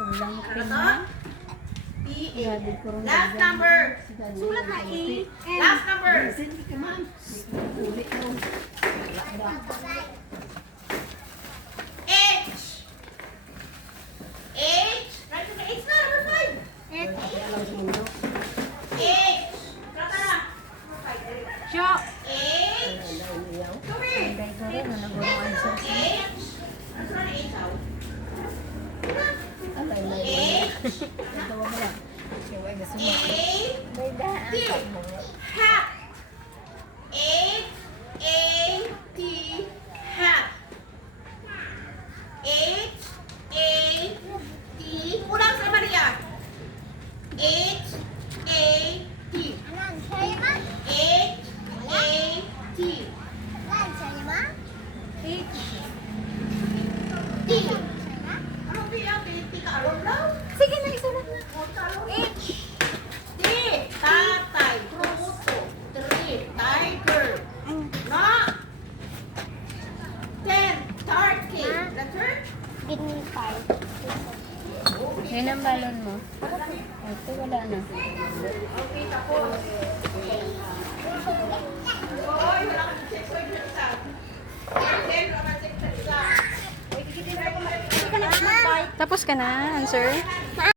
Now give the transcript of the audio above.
Sulang Ano rin to? na. P-A. Grabe ko rin Last dyan. number. Sulat na A. Last number. Hindi ka man. Uli ko. H. H. Right to the H na, number 5. Alam sa mundo. H. Kata na. Number 5. Siya. H. Come here. Dahil ko rin, nanaguruan sa H. Ano sa na H, how? alay na H. Natawa mo lang. Siya, wag na A. Dahil daan. T. Hat. H. A. T. Hat. H. A. T. Ulang sa Maria. H. A. T. H. A. T. T. Ano kaya? T ka alon daw? Sige na, isulat na. H. T. Tatay. Pruto. 3. Tiger. No. 10. Turkey. Letter? Yan ang balon mo. Ito, wala na. Okay, tapos. Oy, wala kang check sa isa. Then, wala kang check sa isa. Tapos ka na, answer.